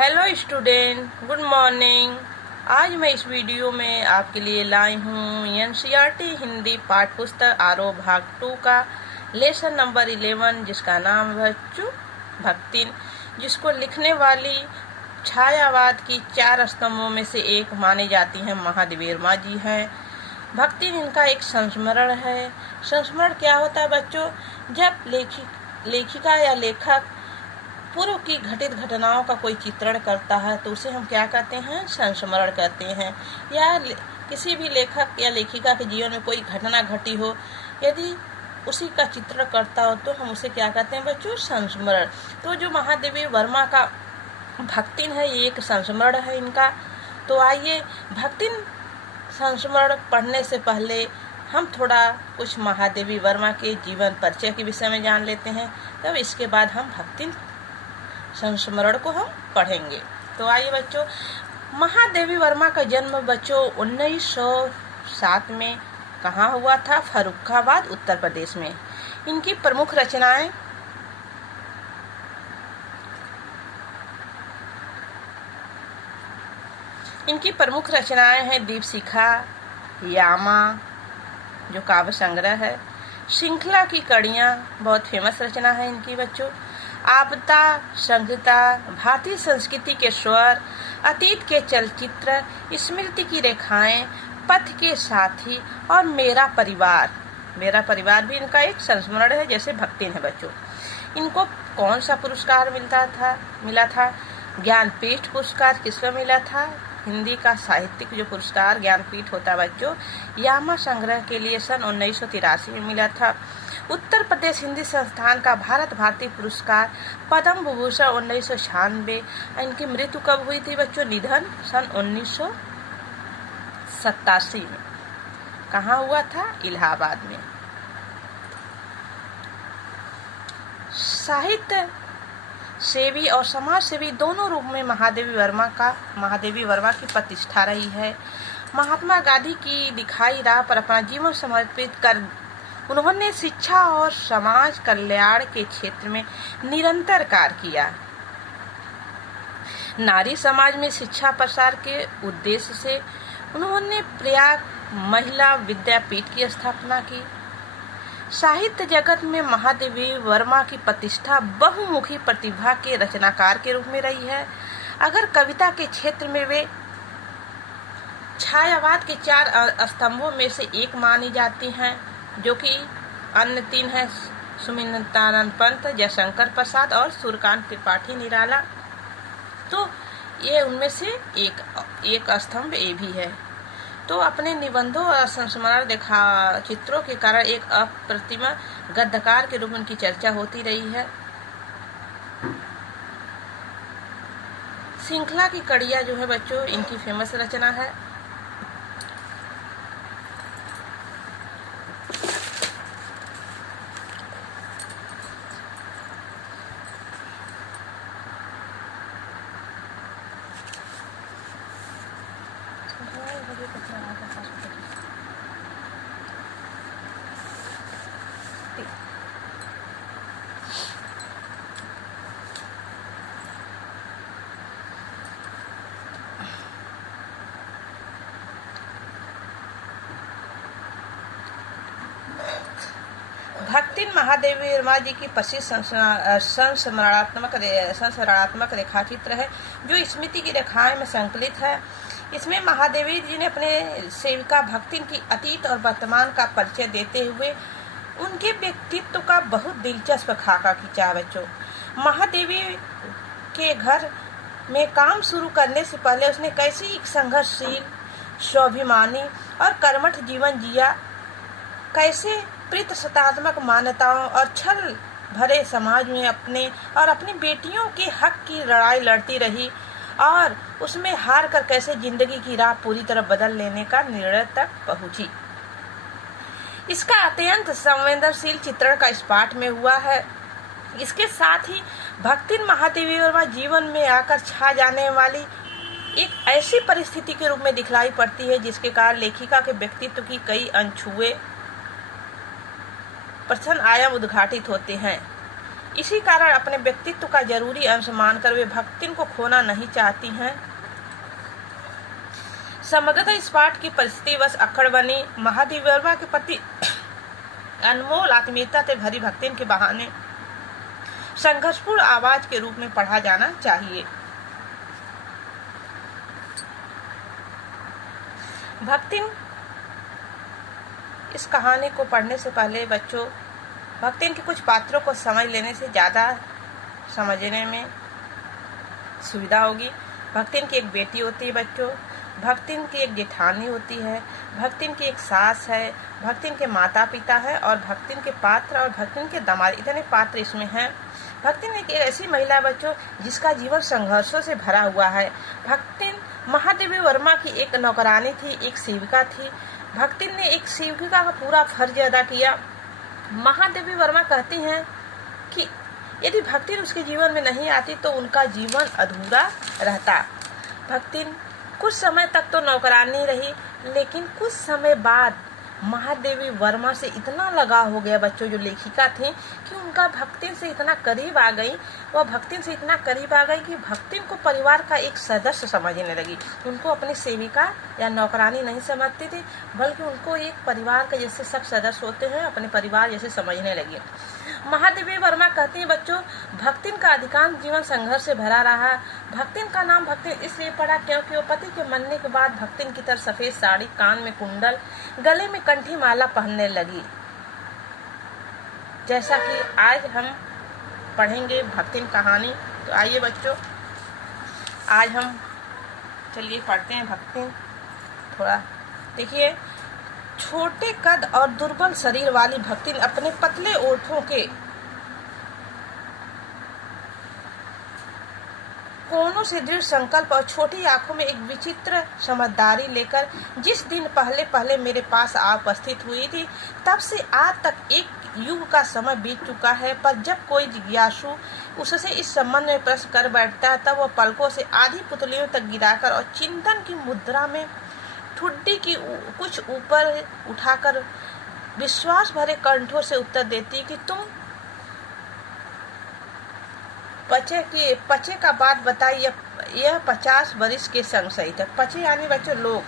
Hello student, good morning. आज मैं इस वीडियो में आपके लिए लाई हूँ एनसीईआरटी हिंदी पाठ्य पुस्तक आरोह भाग 2 का लेसन नंबर 11, जिसका नाम है भक्तिन, जिसको लिखने वाली छायावाद की 4 स्तंभों में से एक मानी जाती हैं महादेवी वर्मा जी हैं। भक्तिन इनका एक संस्मरण है। संस्मरण क्या होता है बच्चों? जब लेखिका या लेखक पूर्व की घटित घटनाओं का कोई चित्रण करता है तो उसे हम क्या कहते हैं? संस्मरण कहते हैं। या किसी भी लेखक या लेखिका के जीवन में कोई घटना घटी हो, यदि उसी का चित्रण करता हो तो हम उसे क्या कहते हैं बच्चों? संस्मरण। तो जो महादेवी वर्मा का भक्तिन है, ये एक संस्मरण है इनका। तो आइए भक्तिन संस्मरण पढ़ने से पहले हम थोड़ा कुछ महादेवी वर्मा के जीवन परिचय के विषय में जान लेते हैं, तब इसके बाद हम भक्तिन संस्मरण को हम पढ़ेंगे। तो आइए बच्चों, महादेवी वर्मा का जन्म बच्चों 1907 में कहाँ हुआ था? फर्रुखाबाद, उत्तर प्रदेश में। इनकी प्रमुख रचनाएं हैं दीपशिखा, यामा जो काव्य संग्रह है, श्रृंखला की कड़ियाँ बहुत फेमस रचना है इनकी बच्चों, आपदा संहिता, भारतीय संस्कृति के स्वर, अतीत के चलचित्र, स्मृति की रेखाएं, पथ के साथी और मेरा परिवार भी इनका एक संस्मरण है, जैसे भक्तिन है बच्चों। इनको कौन सा पुरस्कार मिला था? ज्ञानपीठ पुरस्कार किसको मिला था? हिंदी का साहित्यिक जो पुरस्कार ज्ञानपीठ होता है बच्चों, यामा संग्रह के लिए सन 1983 में मिला था। उत्तर प्रदेश हिंदी संस्थान का भारत भारती पुरस्कार, पद्म विभूषण 1996। इनकी मृत्यु कब हुई थी बच्चों? निधन सन 1987 में। कहाँ हुआ था? इलाहाबाद में। साहित्य सेवी और समाज सेवी दोनों रूप में महादेवी वर्मा की प्रतिष्ठा रही है। महात्मा गांधी की दिखाई राह पर अपना जीवन समर्पित कर उन्होंने शिक्षा और समाज कल्याण के क्षेत्र में निरंतर कार्य किया। नारी समाज में शिक्षा प्रसार के उद्देश्य से उन्होंने प्रयाग महिला विद्यापीठ की स्थापना की। साहित्य जगत में महादेवी वर्मा की प्रतिष्ठा बहुमुखी प्रतिभा के रचनाकार के रूप में रही है। अगर कविता के क्षेत्र में वे छायावाद के 4 स्तंभों में से एक मानी जाती हैं, जो कि अन्य 3 हैं सुमित्रानंद पंत, जयशंकर प्रसाद और सूर्यकांत त्रिपाठी निराला, तो ये उनमें से एक स्तंभ ये भी है। तो अपने निबंधों और संस्मरण चित्रों के कारण एक अप्रतिम गद्यकार के रूप में उनकी चर्चा होती रही है। श्रृंखला की कड़ियाँ जो है बच्चों, इनकी फेमस रचना है। भक्तिन महादेवी वर्मा जी की प्रसिद्ध संस्मरणात्मक रेखाचित्र है, जो स्मृति की रेखाएं में संकलित है। इसमें महादेवी जी ने अपने सेविका भक्तिन की अतीत और वर्तमान का परिचय देते हुए उनके व्यक्तित्व का बहुत दिलचस्प खाका खींचा है बच्चों। महादेवी के घर में काम शुरू करने से पहले उसने कैसी एक संघर्षशील, स्वाभिमानी और कर्मठ जीवन जिया, कैसे प्रतिशतात्मक मान्यताओं और छल भरे समाज में अपनी बेटियों के हक की लड़ाई लड़ती रही और उसमें हार कर कैसे जिंदगी की राह पूरी तरह बदल लेने का निर्णय तक पहुंची। इसका अत्यंत संवेदनशील चित्रण का इस पाठ में हुआ है। इसके साथ ही भक्तिन महादेवी वर्मा जीवन में आकर छा जाने वाली एक ऐसी परिस्थिति के रूप में दिखलाई पड़ती है, जिसके कारण लेखिका के व्यक्तित्व की कई अनछुए प्रश्न आयाम उद्घाटित होते हैं। इसी कारण अपने व्यक्तित्व का जरूरी अंश मानकर वे भक्तिन को खोना नहीं चाहती हैं। समग्रतः इस पाठ की परिस्थिति बस अक्खड़ बनी। महादेवी वर्मा के प्रति अनमोल आत्मीयता से भरी भक्तिन के बहाने संघर्षपूर्ण आवाज के रूप में पढ़ा जाना चाहिए। भक्तिन इस कहानी को पढ़ने से पहले बच्चों भक्तिन के कुछ पात्रों को समझ लेने से ज़्यादा समझने में सुविधा होगी। भक्तिन की एक बेटी होती है बच्चों, भक्तिन की एक जेठानी होती है, भक्तिन की एक सास है, भक्तिन के माता पिता है और भक्तिन के पात्र और भक्तिन के दामाद, इतने पात्र इसमें हैं। भक्तिन एक ऐसी महिला है बच्चों जिसका जीवन संघर्षों से भरा हुआ है। भक्तिन महादेवी वर्मा की एक नौकरानी थी, एक सेविका थी। भक्तिन ने एक सेविका का पूरा फर्ज अदा किया। महादेवी वर्मा कहती हैं कि यदि भक्तिन उसके जीवन में नहीं आती तो उनका जीवन अधूरा रहता। भक्तिन कुछ समय तक तो नौकरानी रही, लेकिन कुछ समय बाद महादेवी वर्मा से इतना लगाव हो गया बच्चों, जो लेखिका थी, कि उनका भक्तिन से इतना करीब आ गई, वह भक्तिन से इतना करीब आ गई कि भक्तिन को परिवार का एक सदस्य समझने लगी। उनको अपनी सेविका या नौकरानी नहीं समझती थी, बल्कि उनको एक परिवार के जैसे सब सदस्य होते हैं अपने परिवार जैसे समझने लगी। महादेवी वर्मा कहती हैं बच्चों, भक्तिन का अधिकांश जीवन संघर्ष से भरा रहा। भक्तिन का नाम भक्तिन इसलिए पड़ा क्योंकि वो पति के मरने के बाद भक्तिन की तरह सफेद साड़ी, कान में कुंडल, गले में कंठी माला पहनने लगी। जैसा कि आज हम पढ़ेंगे भक्तिन कहानी, तो आइए बच्चों आज हम चलिए पढ़ते हैं भक्तिन। थोड़ा देखिए, छोटे कद और दुर्बल शरीर वाली भक्तिन अपने पतले ओठों के कोनों से दृढ़ संकल्प और छोटी आंखों में एक विचित्र समझदारी लेकर जिस दिन पहले पहले मेरे पास आ उपस्थित हुई थी, तब से आज तक एक युग का समय बीत चुका है। पर जब कोई जिज्ञासु उससे इस संबंध में प्रश्न कर बैठता है, तब वह पलकों से आधी पुतलियों तक गिराकर और चिंतन की मुद्रा में ठुड्डी की कुछ ऊपर उठाकर विश्वास भरे कंठों से उत्तर देती कि तुम पचे का बात बताइए। यह 50 वर्ष के संग सही था। पचे यानी बच्चों लोग।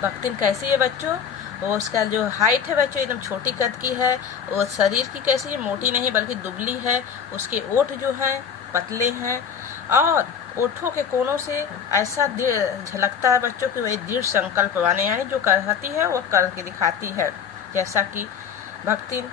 भक्तिन कैसी है बच्चों, वो उसका जो हाइट है बच्चों एकदम छोटी कद की है। और शरीर की कैसी है, मोटी नहीं बल्कि दुबली है। उसके ओठ जो हैं पतले हैं और ओठों के कोनों से ऐसा झलकता है बच्चों कि वही दृढ़ संकल्प वाले, यानी जो कहती है वो करके दिखाती है। जैसा कि भक्तिन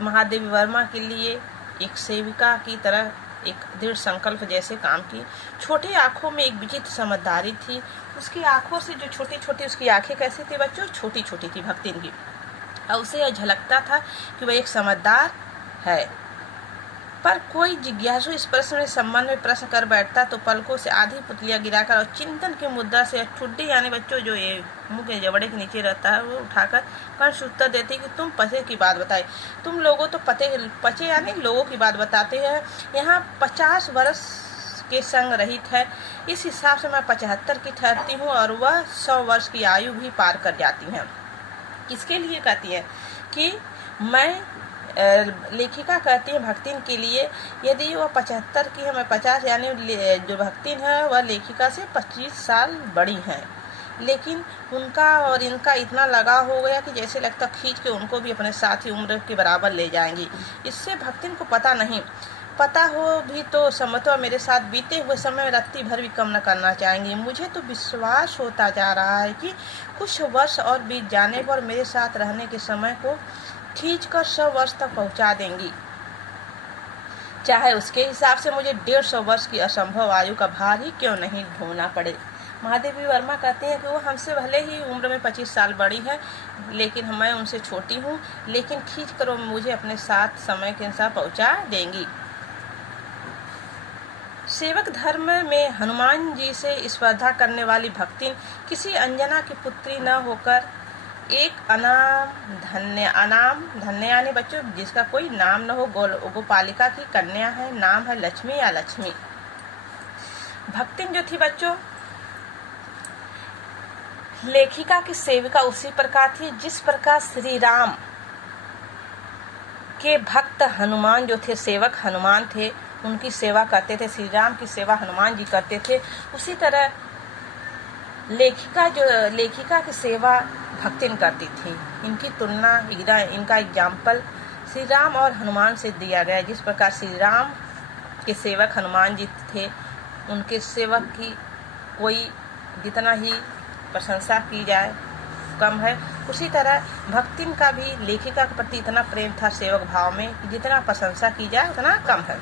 महादेवी वर्मा के लिए एक सेविका की तरह एक दृढ़ संकल्प जैसे काम की। छोटी आंखों में एक विचित्र समझदारी थी। उसकी आंखों से जो छोटी छोटी उसकी आंखें कैसी थी बच्चों, छोटी छोटी थी भक्तिन की, और उसे यह झलकता था कि वह एक समझदार है। पर कोई जिज्ञासु इस प्रश्न में संबंध में प्रश्न कर बैठता तो पलकों से आधी पुतलियां गिराकर और चिंतन की मुद्रा से ठुड्डी यानी बच्चों जो ये मुंह के जबड़े के नीचे रहता है वो उठाकर कंठ उत्तर देती कि तुम पचे की बात बताए। तुम लोगों तो पचे यानी लोगों की बात बताते हैं। यहाँ 50 वर्ष के संग रहित है। इस हिसाब से मैं 75 की ठहरती हूँ और वह 100 वर्ष की आयु भी पार कर जाती हैं। किसके लिए कहती है कि मैं लेखिका कहती है भक्तिन के लिए, यदि वह 75 की है मैं 50, यानी जो भक्तिन है वह लेखिका से 25 साल बड़ी हैं, लेकिन उनका और इनका इतना लगाव हो गया कि जैसे लगता खींच के उनको भी अपने साथ ही उम्र के बराबर ले जाएंगी। इससे भक्तिन को पता हो भी तो संभवतः मेरे साथ बीते हुए समय में रत्ती भर भी कम न करना चाहेंगी। मुझे तो विश्वास होता जा रहा है कि कुछ वर्ष और बीत जाने पर मेरे साथ रहने के समय को खींचकर 100 वर्ष तक पहुंचा देंगी, चाहे उसके हिसाब से मुझे 150 वर्ष की असंभव आयु का भार ही क्यों नहीं ढोना पड़े। महादेवी वर्मा कहते हैं कि वो हमसे भले ही उम्र में 25 साल बड़ी है, लेकिन मैं उनसे छोटी हूँ, लेकिन खींच कर वो मुझे अपने साथ समय के अनुसार पहुंचा देंगी। सेवक धर्म में हनुमान जी से स्पर्धा करने वाली भक्तिन किसी अंजना की पुत्री न होकर एक अनाम धन्य यानी बच्चों जिसका कोई नाम न हो, गोपालिका की कन्या है। नाम है लक्ष्मी या लक्ष्मी। भक्तिन जो थी बच्चों लेखिका की सेविका उसी प्रकार थी जिस प्रकार श्री राम के भक्त हनुमान जो थे, सेवक हनुमान थे, उनकी सेवा करते थे। श्री राम की सेवा हनुमान जी करते थे। उसी तरह लेखिका की सेवा भक्तिन करती थी। इनकी तुलना, इनका एग्जाम्पल श्री राम और हनुमान से दिया गया। जिस प्रकार श्री राम के सेवक हनुमान जी थे, उनके सेवक की कोई जितना ही प्रशंसा की जाए कम है। उसी तरह भक्तिन का भी लेखिका के प्रति इतना प्रेम था सेवक भाव में कि जितना प्रशंसा की जाए उतना कम है।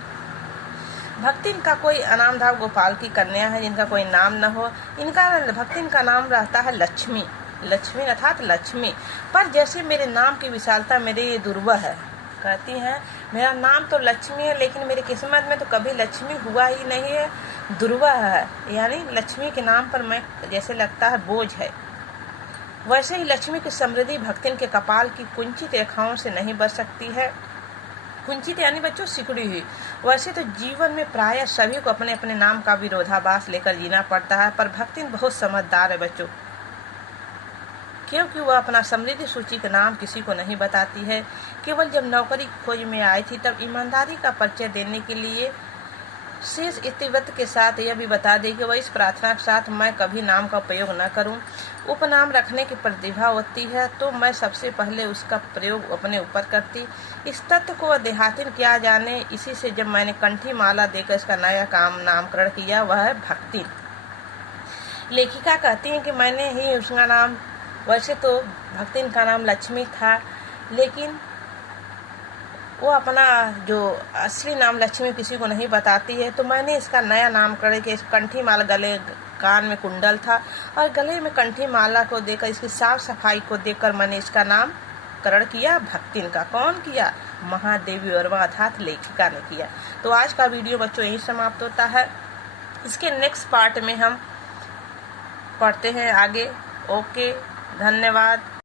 भक्तिन का कोई अनामधाम गोपाल की कन्या है जिनका कोई नाम न हो। इनका भक्तिन का नाम रहता है लक्ष्मी अर्थात लक्ष्मी। पर जैसे मेरे नाम की विशालता मेरे लिए दुर्लभ है। कहती हैं मेरा नाम तो लक्ष्मी है, लेकिन मेरी किस्मत में तो कभी लक्ष्मी हुआ ही नहीं है, दुर्लभ है। यानी लक्ष्मी के नाम पर मैं जैसे लगता है बोझ है। वैसे ही लक्ष्मी की समृद्धि भक्तिन के कपाल की कुंचित रेखाओं से नहीं बच सकती है। कुंचित यानी बच्चों सिकुड़ी हुई। वैसे तो जीवन में प्रायः सभी को अपने अपने नाम का विरोधाभास लेकर जीना पड़ता है, पर भक्तिन बहुत समझदार है बच्चों, क्योंकि वह अपना समृद्धि सूची का नाम किसी को नहीं बताती है। केवल जब नौकरी खोज में आई थी तब ईमानदारी का परिचय देने के लिए शेष इतिवत के साथ यह भी बता दी कि वह इस प्रार्थना के साथ मैं कभी नाम का प्रयोग न करूं। उपनाम रखने की प्रतिभा होती है तो मैं सबसे पहले उसका प्रयोग अपने ऊपर करती। इस तथ्य को देहातिन क्या जाने, इसी से जब मैंने कंठी माला देकर इसका नया नामकरण किया, वह है भक्ति। लेखिका कहती है कि मैंने ही उसका नाम, वैसे तो भक्तिन का नाम लक्ष्मी था, लेकिन वो अपना जो असली नाम लक्ष्मी किसी को नहीं बताती है, तो मैंने इसका नया नामकरण किया। कंठी माला, गले कान में कुंडल था और गले में कंठी माला को देकर, इसकी साफ सफाई को देखकर मैंने इसका नामकरण किया भक्तिन का। कौन किया? महादेवी वर्मा अर्थात लेखिका ने किया। तो आज का वीडियो बच्चों यही समाप्त होता है। इसके नेक्स्ट पार्ट में हम पढ़ते हैं आगे। ओके, धन्यवाद।